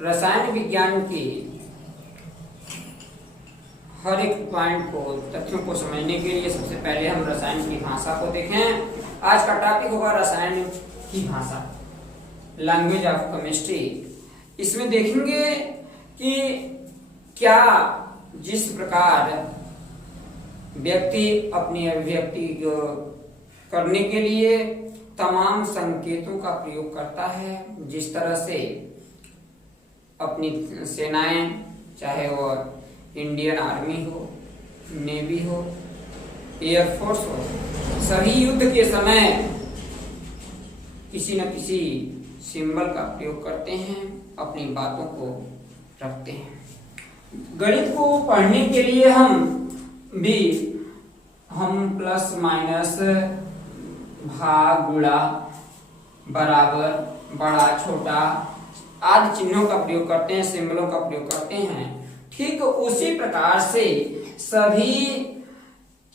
रसायन विज्ञान की हर एक पॉइंट को, तथ्यों को समझने के लिए सबसे पहले हम रसायन की भाषा को देखें। आज का टॉपिक होगा रसायन की भाषा, लैंग्वेज ऑफ केमिस्ट्री। इसमें देखेंगे कि क्या जिस प्रकार व्यक्ति अपनी अभिव्यक्ति करने के लिए तमाम संकेतों का प्रयोग करता है, जिस तरह से अपनी सेनाएं, चाहे वो इंडियन आर्मी हो, नेवी हो, एयरफोर्स हो, सभी युद्ध के समय किसी न किसी सिंबल का प्रयोग करते हैं, अपनी बातों को रखते हैं। गणित को पढ़ने के लिए हम प्लस माइनस, भाग, गुणा, बराबर, बड़ा, छोटा आदि चिन्हों का प्रयोग करते हैं, सिंबलों का प्रयोग करते हैं। ठीक उसी प्रकार से सभी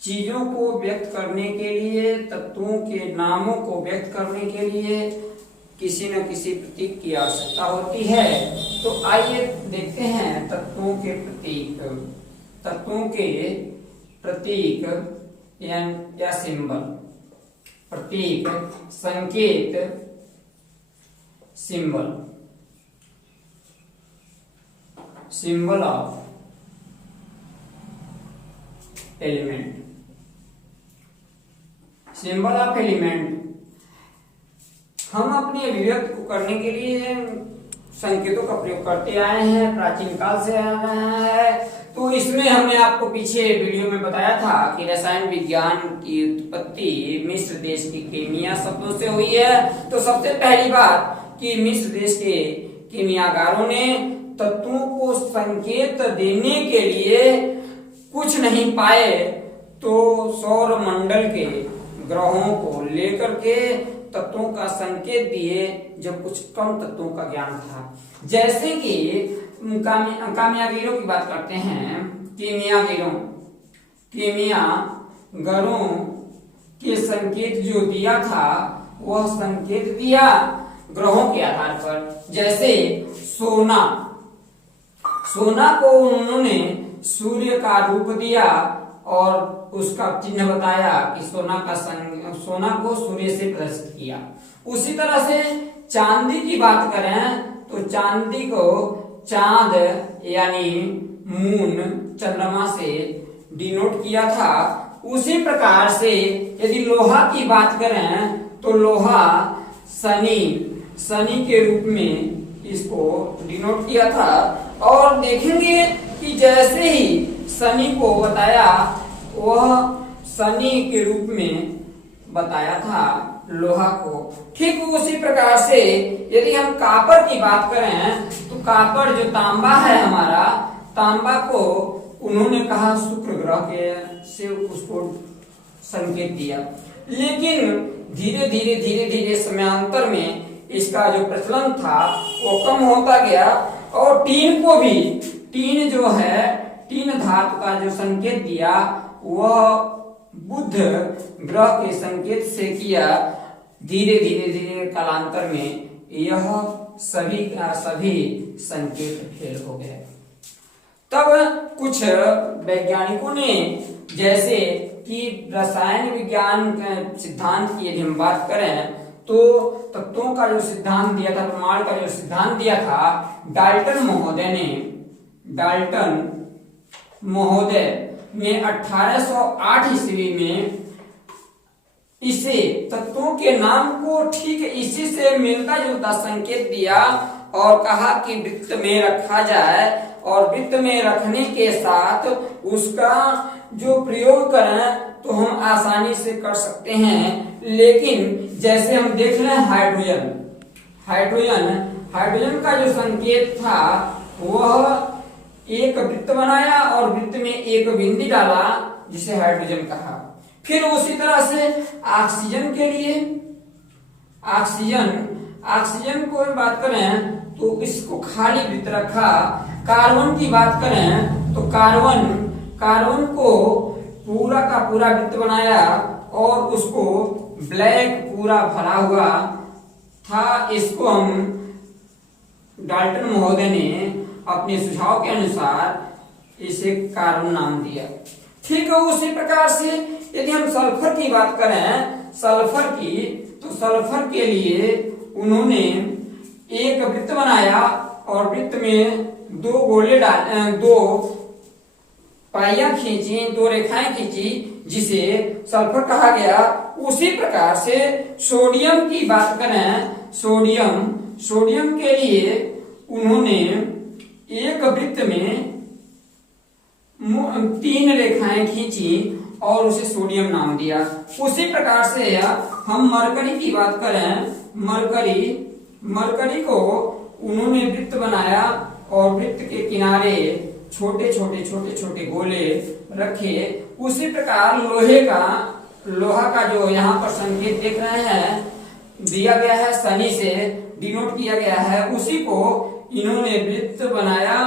चीजों को व्यक्त करने के लिए, तत्वों के नामों को व्यक्त करने के लिए किसी न किसी प्रतीक की आवश्यकता होती है। तो आइए देखते हैं तत्वों के प्रतीक या सिंबल। प्रतीक, संकेत, symbol of element. Symbol of element हम अपनी अभिव्यक्ति को करने के लिए संकेतों का प्रयोग करते आए हैं, प्राचीन काल से आ रहा है। तो इसमें हमने आपको पीछे वीडियो में बताया था कि रसायन विज्ञान की उत्पत्ति मिस्र देश की केमिया शब्दों से हुई है। तो सबसे पहली बात कि मिस्र देश के केमियागारों ने तत्वों को संकेत देने के लिए कुछ नहीं पाए, तो सौर मंडल के ग्रहों को लेकर के तत्वों का संकेत दिए, जब कुछ कम तत्वों का ज्ञान था। जैसे कि कामयागिरों की बात करते हैं, केमियागरों के संकेत जो दिया था, वह संकेत दिया ग्रहों के आधार पर। जैसे सोना को उन्होंने सूर्य का रूप दिया और उसका चिन्ह बताया कि सोना को सूर्य से प्रदर्शित किया। उसी तरह से चांदी की बात करें तो चांदी को चांद यानी मून, चंद्रमा से डिनोट किया था। उसी प्रकार से यदि लोहा की बात करें तो लोहा शनि के रूप में इसको डिनोट किया था। और देखेंगे कि जैसे ही शनि को बताया, वह शनि के रूप में बताया था लोहा को। ठीक उसी प्रकार से यदि हम कापर की बात करें तो कापर जो तांबा है हमारा, तांबा को उन्होंने कहा शुक्र ग्रह के से उसको संकेत दिया। लेकिन धीरे धीरे समयांतर में इसका जो प्रचलन था वो कम होता गया। और टीन को भी, टीन जो है, टीन धातु का जो संकेत दिया वह बुध ग्रह के संकेत से किया। धीरे कालांतर में यह सभी संकेत फेल हो गए। तब कुछ वैज्ञानिकों ने, जैसे कि रसायन विज्ञान सिद्धांत की यदि हम बात करें तो तत्वों का जो सिद्धांत दिया था, प्रमाण का जो सिद्धांत दिया था, डाल्टन महोदय ने 1808 ईस्वी में इसे, तत्वों के नाम को ठीक इसी से मिलता जुलता संकेत दिया और कहा कि वृत्त में रखा जाए, और वृत्त में रखने के साथ उसका जो प्रयोग करें तो हम आसानी से कर सकते हैं। लेकिन जैसे हम देख रहे हैं हाइड्रोजन का जो संकेत था वह एक वृत्त बनाया और वृत्त में एक बिंदी डाला, जिसे हाइड्रोजन कहा। फिर उसी तरह से ऑक्सीजन के लिए, ऑक्सीजन को बात करें तो इसको खाली वृत्त रखा। कार्बन की बात करें तो कार्बन को पूरा का पूरा वृत्त बनाया और उसको ब्लैक पूरा भरा हुआ था, इसको हम डाल्टन महोदय ने अपने सुझाव के अनुसार इसे कार्बन नाम दिया। ठीक है, उसी प्रकार से यदि हम सल्फर की बात करें, सल्फर की, तो सल्फर के लिए उन्होंने एक वृत्त बनाया और वृत्त में दो गोले दो पाइयां खींची, दो रेखाएं खींची, जिसे सल्फर कहा गया। उसी प्रकार से सोडियम की बात करें, सोडियम के लिए उन्होंने एक वृत्त में 3 रेखाएं खींची और उसे सोडियम नाम दिया। उसी प्रकार से हम मरकरी की बात करें, मरकरी को उन्होंने वृत्त बनाया और वृत्त के किनारे छोटे छोटे गोले रखे। उसी प्रकार लोहा का जो यहाँ पर संकेत देख रहे हैं, दिया गया है शनि से डिनोट किया गया है, उसी को इन्होंने वृत्त बनाया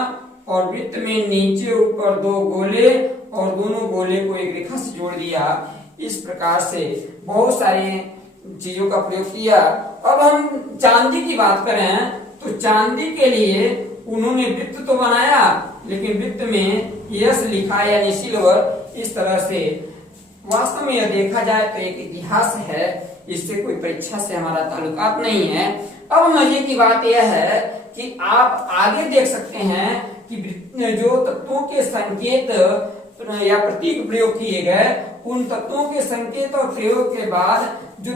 और वृत्त में नीचे ऊपर 2 गोले और दोनों गोले को एक रेखा से जोड़ दिया। इस प्रकार से बहुत सारी चीजों का प्रयोग किया। अब हम चांदी की बात करें, तो चांदी के लिए उन्होंने वृत्त तो बनाया, लेकिन वृत्त में यस लिखा यानी सिल्वर। इस तरह से वास्तव में यह देखा जाए तो एक इतिहास है, इससे कोई परीक्षा से हमारा ताल्लुकात नहीं है। अब मजे की बात यह है कि आप आगे देख सकते हैं कि जो तत्वों के संकेत या प्रतीक प्रयोग किए गए, उन तत्वों के संकेत और प्रयोग के बाद जो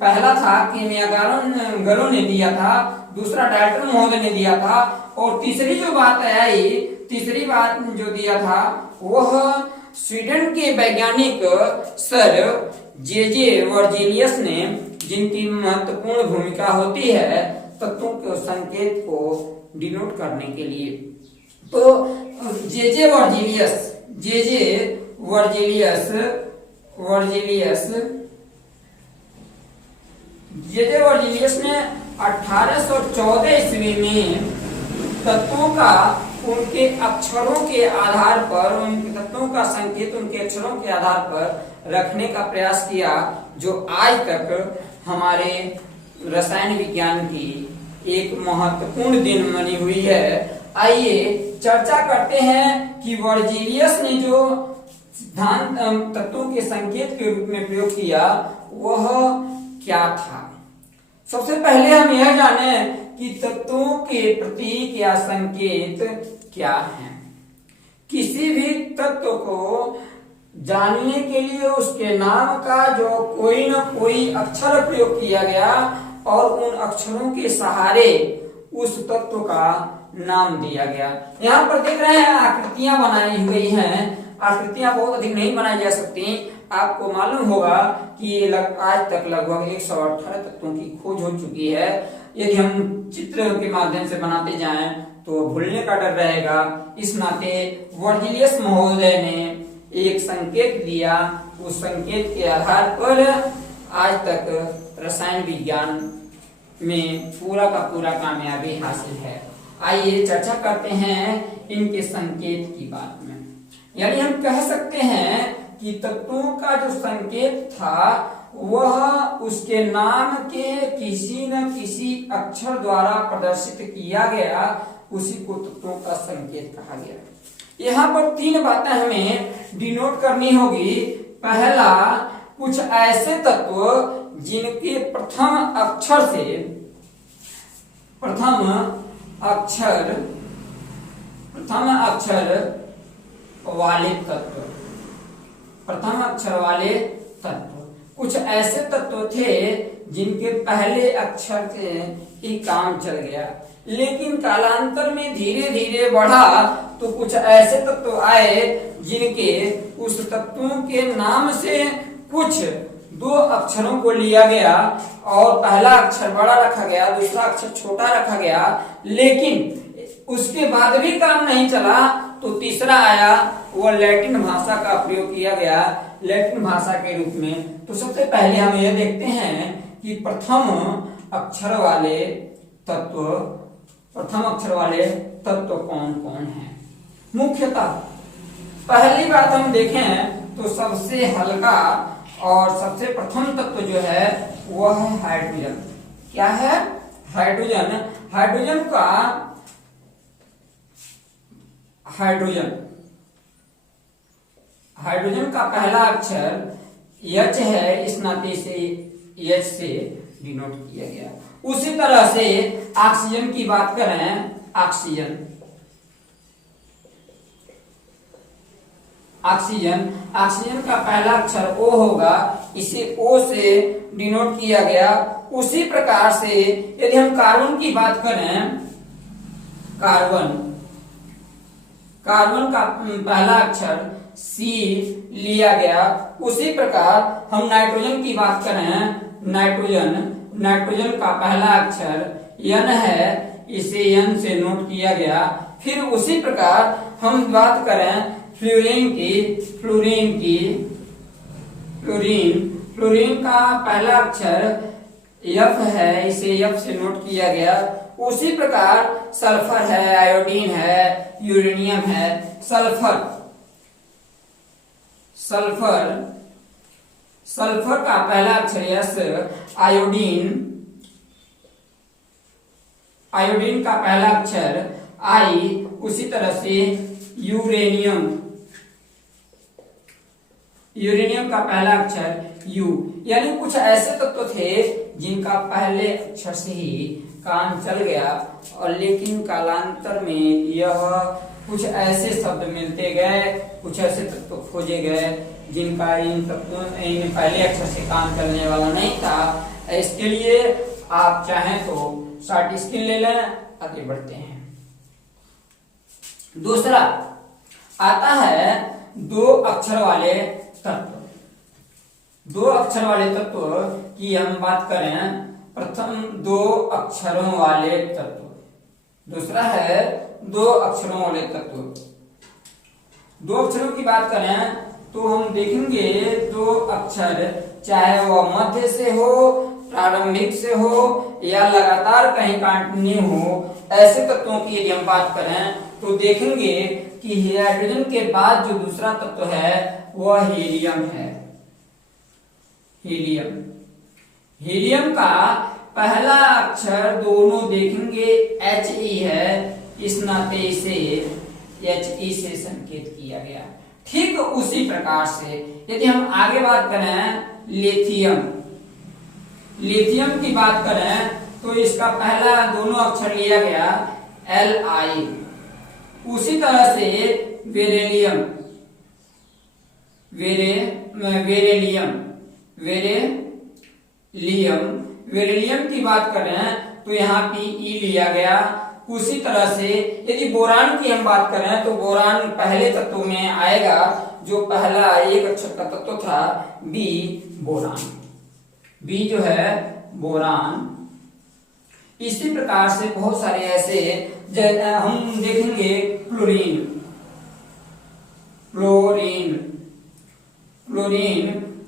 पहला था केमिया गारों ने दिया था, दूसरा डाल्टन महोदय ने दिया था, और तीसरी बात जो दिया था वह स्वीडन के वैज्ञानिक सर जे वर्जिलियस ने, जिनकी महत्वपूर्ण भूमिका होती है तत्वों के संकेत को डिनोट करने के लिए। तो जे वर्जिलियस ने 1814 ईस्वी में तत्वों का उनके अक्षरों के आधार पर, उनके तत्वों का संकेत उनके अक्षरों के आधार पर रखने का प्रयास किया, जो आज तक हमारे रसायन विज्ञान की एक महत्वपूर्ण दिन बनी हुई है। आइए चर्चा करते हैं कि वर्जिलियस ने जो सिद्धांत तत्वों के संकेत के रूप में प्रयोग किया वह क्या था। सबसे पहले हम यह जाने कि तत्वों के प्रतीक या संकेत क्या हैं। किसी भी तत्व को जानने के लिए उसके नाम का जो कोई न कोई अक्षर प्रयोग किया गया और उन अक्षरों के सहारे उस तत्व का नाम दिया गया। यहाँ पर देख रहे हैं आकृतियां बनाई हुई हैं। आकृतियां बहुत अधिक नहीं बनाई जा सकती। आपको मालूम होगा कि आज तक लगभग 118 तत्वों की खोज हो चुकी है। यदि हम चित्र के माध्यम से बनाते जाएं तो भूलने का डर रहेगा। इस नाते वर्जिलियस महोदय ने एक संकेत दिया, उस संकेत के आधार पर आज तक रसायन विज्ञान में पूरा का पूरा कामयाबी हासिल है। आइए चर्चा करते हैं इनके संकेत की बात में। यानी हम कह सकते हैं कि तत्वों का जो संकेत था वह उसके नाम के किसी न किसी अक्षर द्वारा प्रदर्शित किया गया, उसी को तत्वों का संकेत कहा गया। यहाँ पर 3 बातें हमें डिनोट करनी होगी। पहला, कुछ ऐसे तत्व जिनके प्रथम अक्षर वाले तत्व। कुछ ऐसे तत्व थे जिनके पहले अक्षर से ही काम चल गया, लेकिन कालांतर में धीरे धीरे बढ़ा तो कुछ ऐसे तत्व आए जिनके उस तत्वों के नाम से कुछ 2 अक्षरों को लिया गया और पहला अक्षर बड़ा रखा गया, दूसरा अक्षर छोटा रखा गया, लेकिन उसके बाद भी काम नहीं चला तो तीसरा आया, वह लैटिन भाषा का प्रयोग किया गया लैटिन भाषा के रूप में। तो सबसे पहले हम यह देखते हैं कि प्रथम अक्षर वाले तत्व कौन कौन है। मुख्यतः पहली बात हम देखें तो सबसे हल्का और सबसे प्रथम तत्व जो है वह है हाइड्रोजन। क्या है? हाइड्रोजन हाइड्रोजन का हाइड्रोजन का पहला अक्षर H है, इस नाते से H से डिनोट किया गया। उसी तरह से ऑक्सीजन की बात करें, ऑक्सीजन का पहला अक्षर O होगा, इसे O से डिनोट किया गया। उसी प्रकार से यदि हम कार्बन की बात करें, कार्बन का पहला अक्षर C लिया गया। उसी प्रकार हम नाइट्रोजन की बात करें, नाइट्रोजन का पहला अक्षर N है, इसे N से नोट किया गया। फिर उसी प्रकार हम बात करें फ्लोरीन का पहला अक्षर F है, इसे F से नोट किया गया। उसी प्रकार सल्फर है, आयोडीन है, यूरेनियम है। सल्फर का पहला अक्षर S, आयोडीन का पहला अक्षर I। उसी तरह से यूरेनियम का पहला अक्षर U। यानी कुछ ऐसे तत्व थे जिनका पहले अक्षर से ही काम चल गया, और लेकिन कालांतर में यह कुछ ऐसे शब्द मिलते गए, कुछ ऐसे तत्व खोजे गए जिनका इन पहले अक्षर से काम चलने वाला नहीं था। इसके लिए आप चाहें तो शॉर्ट स्किल ले लें। आगे बढ़ते हैं। दूसरा आता है दो अक्षर वाले तत्व की हम बात करें। प्रथम दो अक्षरों वाले तत्व, दूसरा है दो अक्षरों वाले तत्व। दो अक्षरों की बात करें तो हम देखेंगे दो अक्षर, चाहे वह मध्य से हो, प्रारंभिक से हो, या लगातार कहीं कंटिन्यू हो, ऐसे तत्वों की यदि हम बात करें तो देखेंगे कि हाइड्रोजन के बाद जो दूसरा तत्व है वह हीलियम है। हीलियम का पहला अक्षर दोनों देखेंगे He है, इस नाते इसे He से संकेत किया गया। ठीक उसी प्रकार से यदि हम आगे बात करें लिथियम की बात करें तो इसका पहला दोनों अक्षर लिया गया Li। उसी तरह से बेरिलियम की बात करें तो यहाँ Pe लिया गया। उसी तरह से यदि बोरान की हम बात करें तो बोरान पहले तत्व में आएगा, जो पहला एक अक्षर का तत्व था बी जो है बोरान। इसी प्रकार से बहुत सारे ऐसे हम देखेंगे।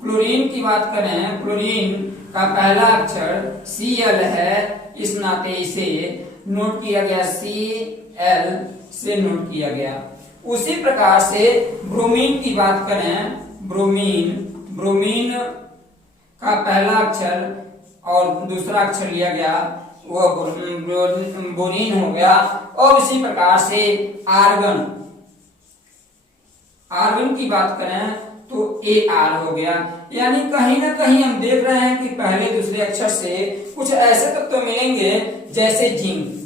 क्लोरीन की बात करें, क्लोरीन का पहला अक्षर Cl है, इस नाते इसे नोट किया गया, Cl से नोट किया गया। उसी प्रकार से ब्रोमीन की बात करें, ब्रोमीन का पहला अक्षर और दूसरा अक्षर लिया गया, वह बोरीन हो गया। और इसी प्रकार से आर्गन की बात करें तो Ar हो गया। यानी कहीं ना कहीं हम देख रहे हैं कि पहले दूसरे अक्षर से कुछ ऐसे तत्व मिलेंगे जैसे जिंक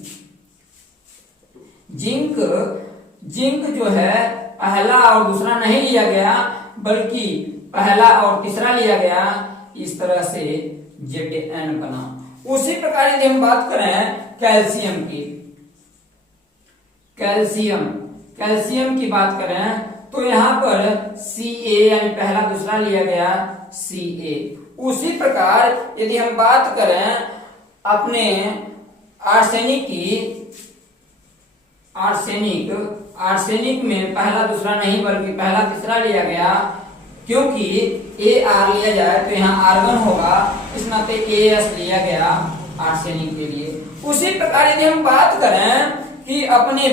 जो है पहला और दूसरा नहीं लिया गया, बल्कि पहला और तीसरा लिया गया। इस तरह से Zn बना। उसी प्रकार यदि हम बात करें कैल्शियम की बात करें तो यहाँ पर Ca यानी पहला दूसरा लिया गया Ca। उसी प्रकार यदि हम बात करें अपने आर्सेनिक में पहला दूसरा नहीं बल्कि पहला तीसरा लिया गया, क्योंकि Ar लिया जाए तो यहाँ आर्गन होगा, इस नाते As लिया गया आर्सेनिक के लिए। उसी प्रकार यदि हम बात करें कि अपने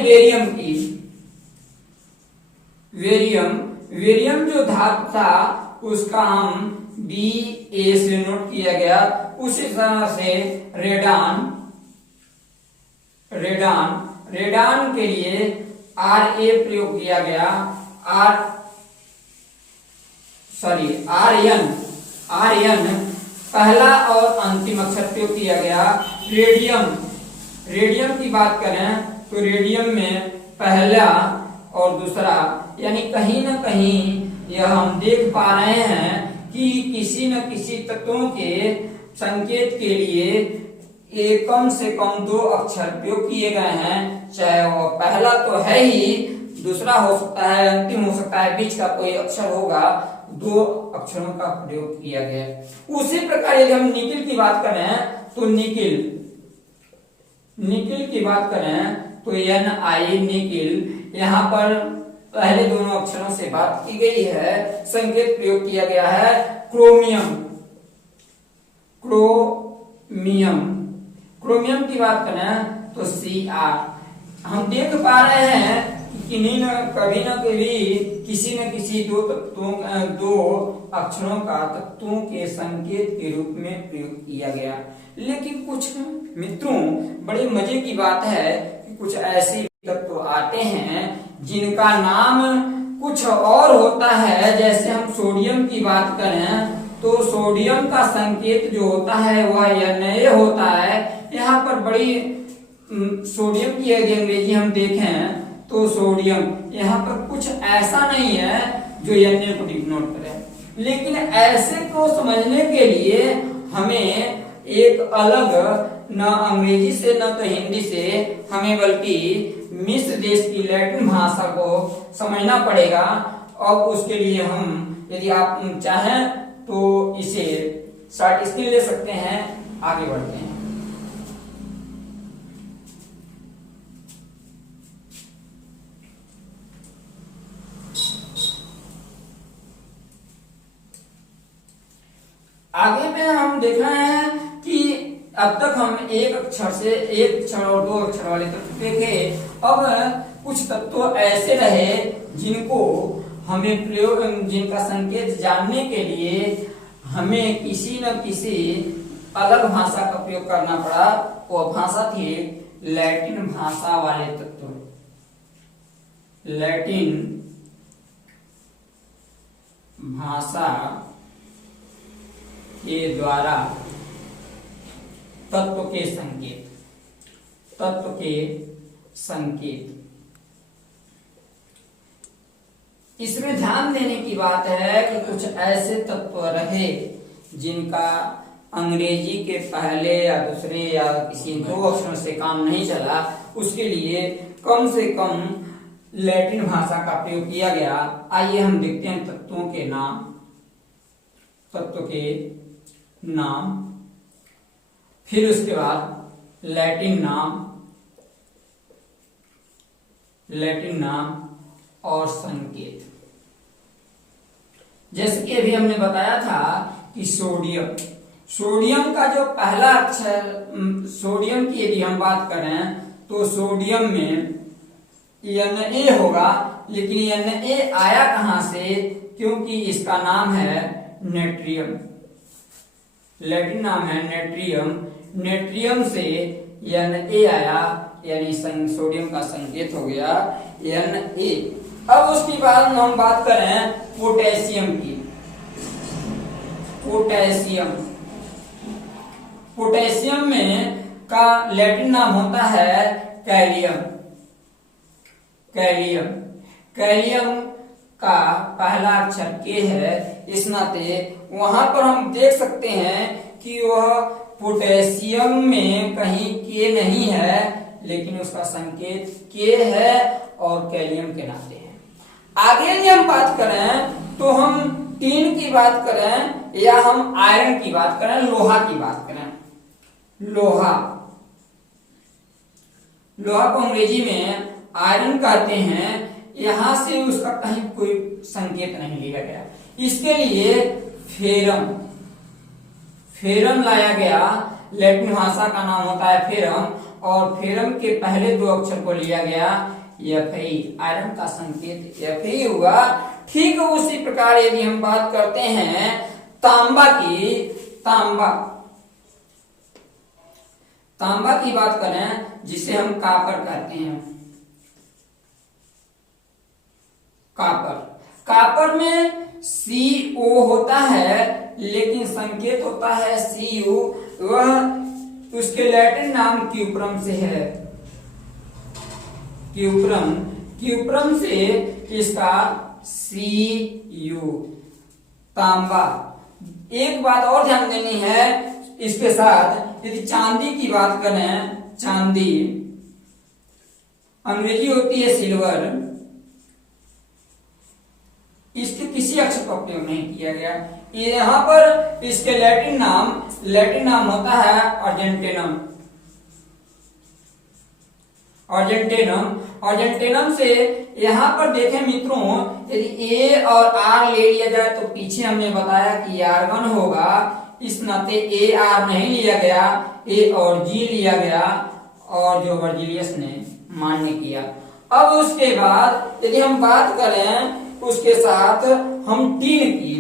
वेरियम जो धातु था उसका हम Ba से नोट किया गया। उसी तरह से रेडान के लिए RA प्रयोग किया गया, आर्यन पहला और अंतिम अक्षर प्रयोग किया गया। रेडियम की बात करें तो रेडियम में पहला और दूसरा, यानी कहीं ना कहीं यह हम देख पा रहे हैं कि किसी न किसी तत्वों के संकेत के लिए एक कम से कम 2 अक्षर प्रयोग किए गए हैं, चाहे वो पहला तो है ही, दूसरा हो सकता है, अंतिम हो सकता है, बीच का कोई अक्षर होगा, 2 अक्षरों का प्रयोग किया गया है। उसी प्रकार यदि हम निकिल की बात करें तो निकिल की बात करें तो Ni निकिल, यहाँ पर पहले दोनों अक्षरों से बात की गई है, संकेत प्रयोग किया गया है क्रोमियम की बात करें तो Cr। हम देख पा रहे हैं कि कभी न कभी किसी न किसी 2 अक्षरों का तत्वों के संकेत के रूप में प्रयोग किया गया। लेकिन कुछ मित्रों, बड़े मजे की बात है कि कुछ ऐसे तत्व आते हैं जिनका नाम कुछ और होता है। जैसे हम सोडियम की बात करें तो सोडियम का संकेत जो होता है वह Na होता है। यहाँ पर बड़ी सोडियम की यदि अंग्रेजी हम देखें तो सोडियम, यहाँ पर कुछ ऐसा नहीं है जो Na को डिनोट करे। लेकिन ऐसे को समझने के लिए हमें एक अलग, न अंग्रेजी से न तो हिंदी से, हमें बल्कि मिस्र देश की लैटिन भाषा को समझना पड़ेगा। और उसके लिए हम, यदि आप चाहें तो इसे शॉर्ट स्किल ले सकते हैं। आगे बढ़ते हैं। आगे में हम देख रहे हैं कि अब तक हम एक अक्षर और 2 अक्षर वाले तत्व देखे। अब कुछ तत्व ऐसे रहे जिनको हमें जिनका संकेत जानने के लिए हमें किसी न किसी अलग भाषा का प्रयोग करना पड़ा। वो भाषा थी लैटिन भाषा वाले तत्व। लैटिन भाषा के द्वारा तत्व के संकेत। इसमें ध्यान देने की बात है कि कुछ ऐसे तत्व रहे जिनका अंग्रेजी के पहले या दूसरे या किसी 2 अक्षरों से काम नहीं चला। उसके लिए कम से कम लैटिन भाषा का प्रयोग किया गया। आइए हम देखते हैं तत्वों के नाम, फिर उसके बाद लैटिन नाम और संकेत। जैसे कि अभी हमने बताया था कि सोडियम का जो पहला अक्षर, सोडियम की यदि हम बात करें तो सोडियम में Na होगा। लेकिन Na आया कहां से? क्योंकि इसका नाम है नेट्रियम, लैटिन नाम है नेट्रियम। नेट्रियम से Na आया, यानी सोडियम का संकेत हो गया Na। अब उसके बाद हम बात करें पोटेशियम की। पोटेशियम में का लैटिन नाम होता है कैलियम का पहला अक्षर K है। इस नाते वहां पर हम देख सकते हैं कि वह पोटेशियम में कहीं K नहीं है, लेकिन उसका संकेत K है और कैलियम के नाते है। आगे यदि हम बात करें तो हम टीन की बात करें या हम आयरन की बात करें, लोहा की बात करें। लोहा को अंग्रेजी में आयरन कहते हैं। यहां से उसका कहीं कोई संकेत नहीं लिया गया। इसके लिए फेरम लाया गया। लैटिन भाषा का नाम होता है फेरम, और फेरम के पहले 2 अक्षर को लिया गया Fe। आयरन का संकेत Fe हुआ। ठीक उसी प्रकार यदि हम बात करते हैं तांबा की, तांबा की बात करें जिसे हम कॉपर कहते हैं, कॉपर। कॉपर में CO होता है लेकिन संकेत होता है Cu, वह उसके लैटिन नाम क्यूप्रम से है, क्यूप्रम, क्यूप्रम से इसका Cu, तांबा। एक बात और ध्यान देनी है इसके साथ, यदि चांदी की बात करें, चांदी अंग्रेजी होती है सिल्वर, इसके किसी अक्षर का उपयोग नहीं किया गया। यहाँ पर इसके लैटिन नाम होता है अर्जेंटेनम, अर्जेंटेनम। अर्जेंटेनम से यहाँ पर देखें मित्रों, यदि A और R ले लिया जाए तो पीछे हमने बताया कि आर्गन होगा, इस नाते AR नहीं लिया गया, A और G लिया गया और जो वर्जिलियस ने मान्य किया। अब उसके बाद यदि हम बात करें उसके साथ हम टीन की,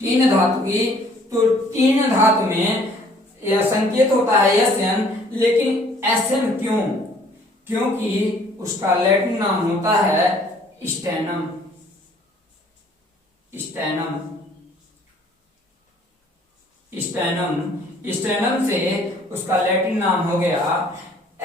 टीन धातु की, तो टीन धातु में यह संकेत होता है Sn, लेकिन Sn क्यों? क्योंकि उसका लैटिन नाम होता है स्टेनम, स्टेनम, स्टेनम। स्टेनम से उसका लैटिन नाम हो गया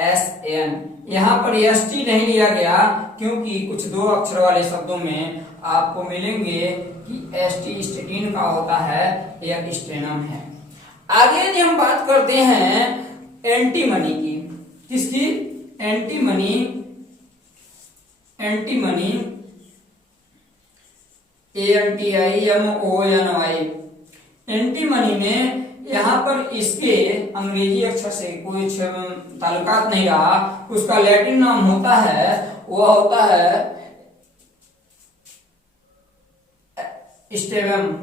Sn। यहाँ पर St नहीं लिया गया क्योंकि कुछ दो अक्षर वाले शब्दों में आपको मिलेंगे कि St स्टेटिन का होता है, यह स्टेनम है। आगे यदि हम बात करते हैं एंटीमनी की, किसकी? Antimony, antimony ANTIMONY। एंटीमनी में यहाँ पर इसके अंग्रेजी अक्षर से कुछ ताल्लुकात नहीं रहा, उसका लैटिन नाम होता है, वह होता है स्टेवम।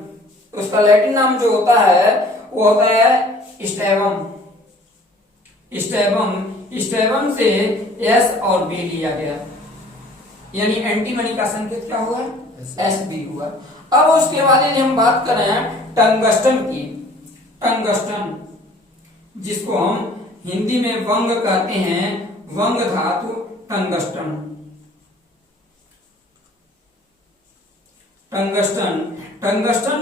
उसका लैटिन नाम जो होता है वो होता है स्टेवम, स्टेवम। स्टेवम से S और B लिया गया, यानी एंटीमनी का संकेत क्या हुआ? SB हुआ। अब उसके बाद यदि हम बात करें टंगस्टन की, टंगस्टन जिसको हम हिंदी में वंग कहते हैं, वंग धातु टंगस्टन, टंगस्टन। टंगस्टन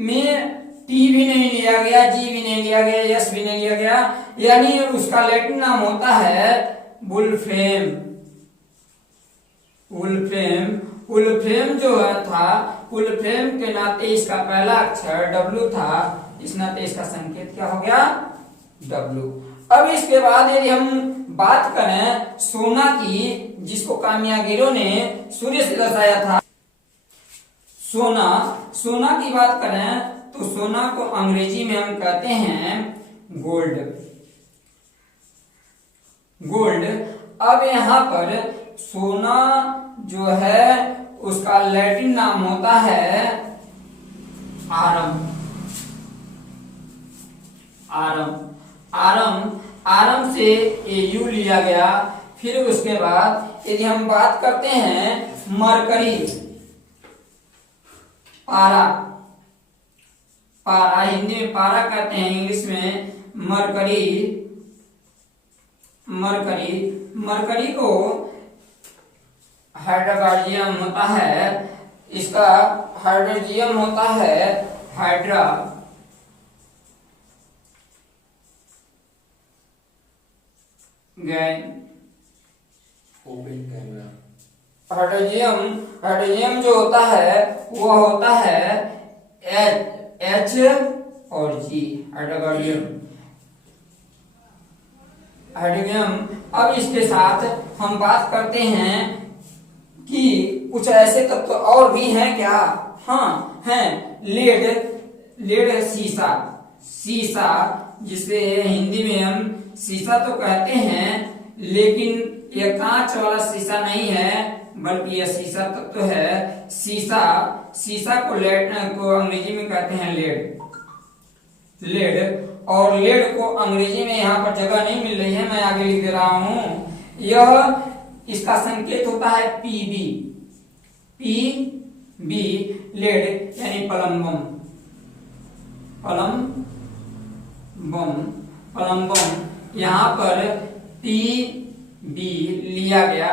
में T भी नहीं लिया गया, G भी नहीं लिया गया, S भी नहीं लिया गया, यानी उसका लैटिन नाम होता है वुल्फ्रेम, वुल्फ्रेम। वुल्फ्रेम जो था, वुल्फ्रेम के नाते इसका पहला अक्षर W था, इस नाते इसका संकेत क्या हो गया? W। अब इसके बाद यदि हम बात करें सोना की, जिसको कामियागिरो ने सूर्य से दर्शाया था, सोना, सोना की बात करें तो सोना को अंग्रेजी में हम कहते हैं गोल्ड, गोल्ड। अब यहाँ पर सोना जो है उसका लैटिन नाम होता है आरम, आरम, आरम। आरम से AU लिया गया। फिर उसके बाद यदि हम बात करते हैं मरकरी, पारा, पारा हिंदी में पारा कहते हैं, इंग्लिश में मरकरी, मरकरी। मरकरी को हाइड्रोकार्जियम होता है, इसका हाइड्रोजियम होता है हाइड्रा, ओपन कैमरा। हाइड्रोजियम, हाइड्रोजियम जो होता है वो होता है H और G, हाइड्रोकार्जियम, हाइड्रोजियम। अब इसके साथ हम बात करते हैं कि कुछ ऐसे तत्व और भी हैं क्या? हाँ हैं, लेड, लेड शीशा, शीशा जिसे हिंदी में हम शीशा तो कहते हैं, लेकिन यह कांच वाला शीशा नहीं है, बल्कि यह शीशा तत्व है। शीशा, शीशा को लेड को अंग्रेजी में कहते हैं लेड, लेड। और लेड को अंग्रेजी में यहाँ पर जगह नहीं मिल रही है, मैं आगे लिख दे रहा हूं। यह इसका संकेत होता है PB, PB, लेड यानी प्लम्बम, बम प्लम्बम, यहाँ पर पी बी लिया गया,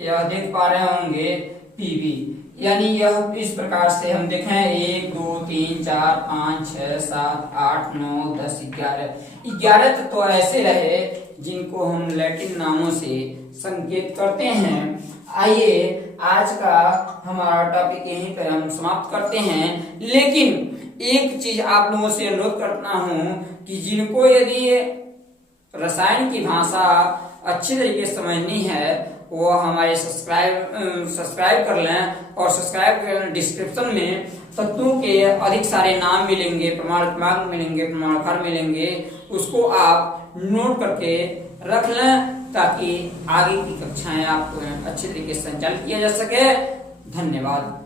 यह देख पा रहे होंगे पीबी, यानी यह इस प्रकार से हम देखें 1 2 3 4 5 6 7 8 9 10 11 तत्व ऐसे रहे जिनको हम लैटिन नामों से संकेत करते हैं। आइए आज का हमारा टॉपिक यहीं पर हम समाप्त करते हैं, लेकिन एक चीज आप लोगों से अनुरोध करता हूं कि जिनको यदि रसायन की भाषा अच्छी तरीके से समझनी है वो हमारे सब्सक्राइब कर लें, और सब्सक्राइब कर डिस्क्रिप्शन में तत्वों के अधिक सारे नाम मिलेंगे, प्रमाण क्रमांक मिलेंगे, प्रमाण भर मिलेंगे, उसको आप नोट करके रख लें ताकि आगे की कक्षाएं आपको अच्छे तरीके से संचालित किया जा सके। धन्यवाद।